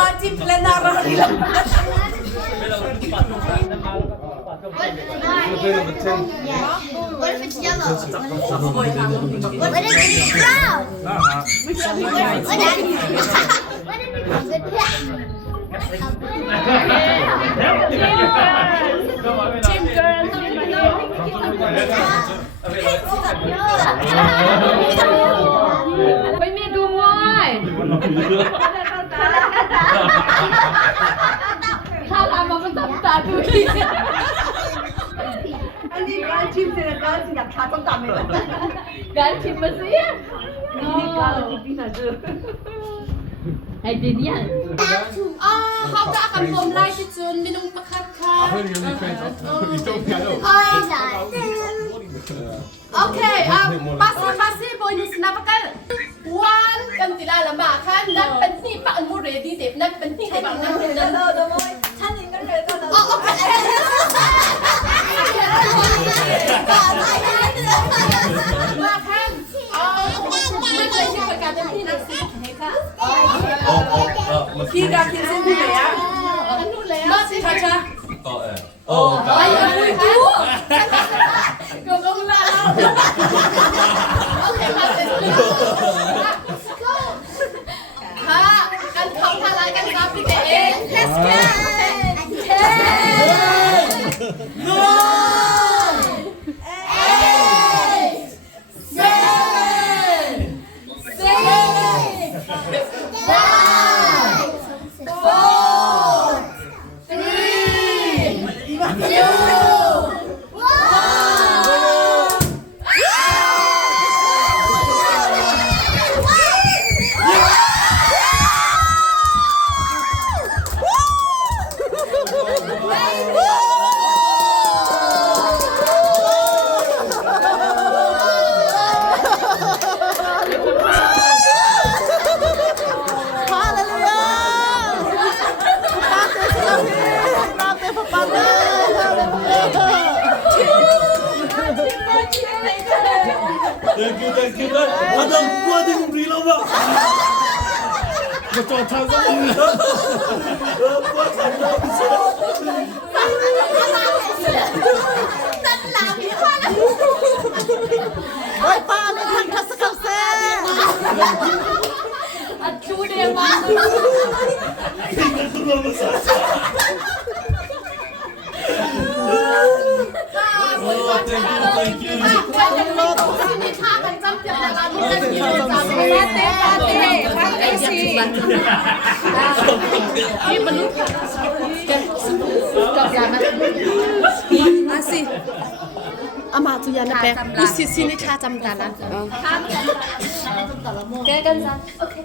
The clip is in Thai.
wajib lenara. What if it's yellow? What if it's brown? What if Team girl. ไปมีดูมวยถ้าทำมาเป็นตำตาดูดี อันนี้การชิมเสร็จแล้วอยากทานต้มตำเลย การชิมมาสิ นี่การกินปีนาเจอ ไอ้ดิเนี่ยเขาก็อาการลมไล่ที่จุนไม่ต้องประคับค่ะโอเคpasti boy ni sinapakan wan kan tila lama kan nan penting pak mu ready deh nan penting deh pak nan nanฉันเองก็เลยก็เลย oh okay ว่าkanไม่เคยชิมประกาศที่นั่นสิค่ะพี่กับพี่เส้นที่ไหนอ่ะนู่นเลยอ่ะสิค่ะจ้าโอ้ยคุยกูก็ต้องลาโอเคค่ะเสร็จแล้วค่ะกันเขาทลายกันรับพี่เอง let's go no จอดทางก็มึงนะว่าทางเราไม่ใช่นั่นหลังพี่ว่าแล้วโอ้ยป้าไม่ทันคัสกังเซ่อัดชูเดียมานี่ท่ากันจำเจ็บแต่ละนี่กันอยู่จำไม่ได้เต้สินี่มันรู้กันกับยานะมาสิอามาตุยานะแปะอุสิสินี่ท่าจำตาละแกกันจ้ะโอเค